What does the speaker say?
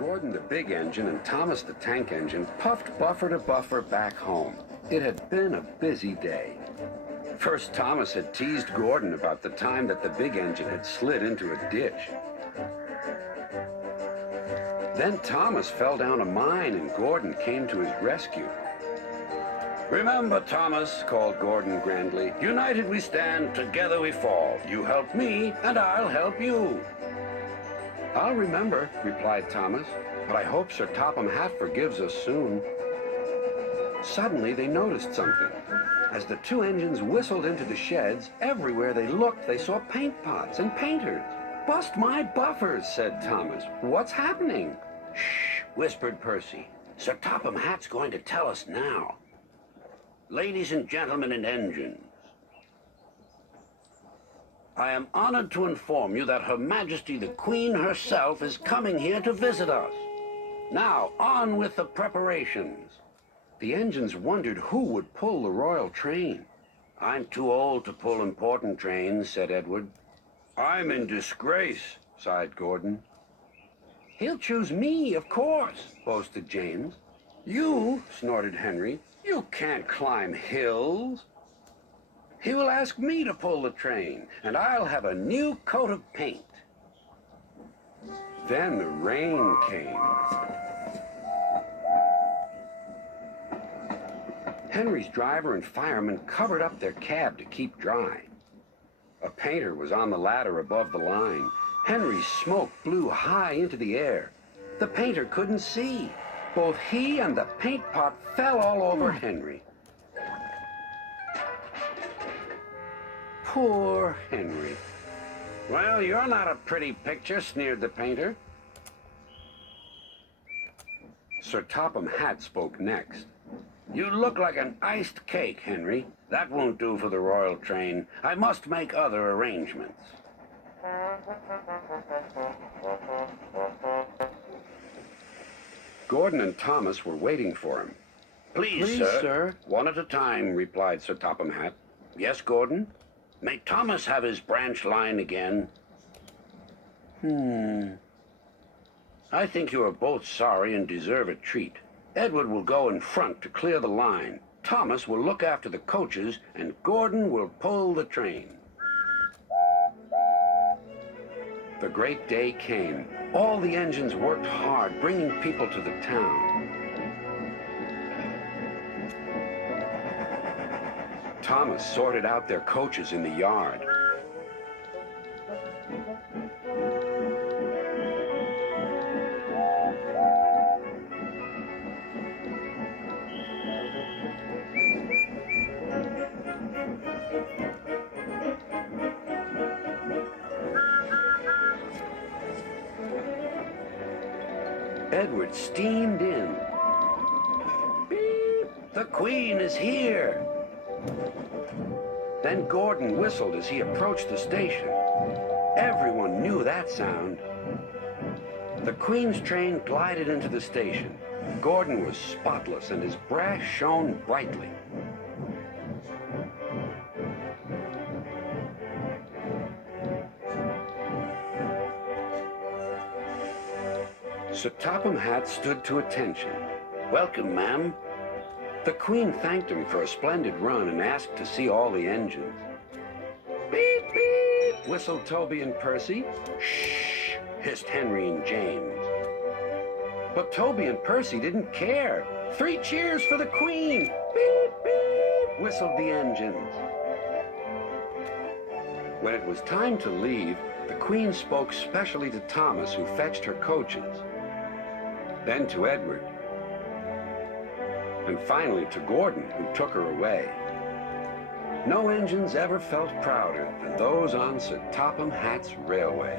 Gordon, the big engine, and Thomas, the tank engine, puffed buffer to buffer back home. It had been a busy day. First, Thomas had teased Gordon about the time that the big engine had slid into a ditch. Then Thomas fell down a mine and Gordon came to his rescue. "Remember, Thomas," called Gordon grandly, "united we stand, together we fall. You help me, and I'll help you." "I'll remember," replied Thomas, "but I hope Sir Topham Hatt forgives us soon." Suddenly they noticed something. As the two engines whistled into the sheds, everywhere they looked, they saw paint pots and painters. "Bust my buffers," said Thomas. "What's happening?" "Shh," whispered Percy. "Sir Topham Hatt's going to tell us now. Ladies and gentlemen and engines, I am honored to inform you that Her Majesty the Queen herself is coming here to visit us. Now, on with the preparations." The engines wondered who would pull the royal train. "I'm too old to pull important trains," said Edward. "I'm in disgrace," sighed Gordon. "He'll choose me, of course," boasted James. "You," snorted Henry, "you can't climb hills." "He will ask me to pull the train, and I'll have a new coat of paint." Then the rain came. Henry's driver and fireman covered up their cab to keep dry. A painter was on the ladder above the line. Henry's smoke blew high into the air. The painter couldn't see. Both he and the paint pot fell all over Henry. Poor Henry. "Well, you're not a pretty picture," sneered the painter. Sir Topham Hatt spoke next. "You look like an iced cake, Henry. That won't do for the royal train. I must make other arrangements." Gordon and Thomas were waiting for him. Please, sir. One at a time," replied Sir Topham Hatt. "Yes, Gordon? May Thomas have his branch line again?" "I think you are both sorry and deserve a treat. Edward will go in front to clear the line. Thomas will look after the coaches, and Gordon will pull the train." The great day came. All the engines worked hard, bringing people to the town. Thomas sorted out their coaches in the yard. Edward steamed in. "Beep! The Queen is here!" Then Gordon whistled as he approached the station. Everyone knew that sound. The Queen's train glided into the station. Gordon was spotless and his brass shone brightly. Sir Topham Hatt stood to attention. "Welcome, ma'am." The Queen thanked him for a splendid run and asked to see all the engines. "Beep, beep," whistled Toby and Percy. "Shh," hissed Henry and James. But Toby and Percy didn't care. "3 cheers for the Queen!" "Beep, beep," whistled the engines. When it was time to leave, the Queen spoke specially to Thomas, who fetched her coaches. Then to Edward, and finally to Gordon, who took her away. No engines ever felt prouder than those on Sir Topham Hatt's railway.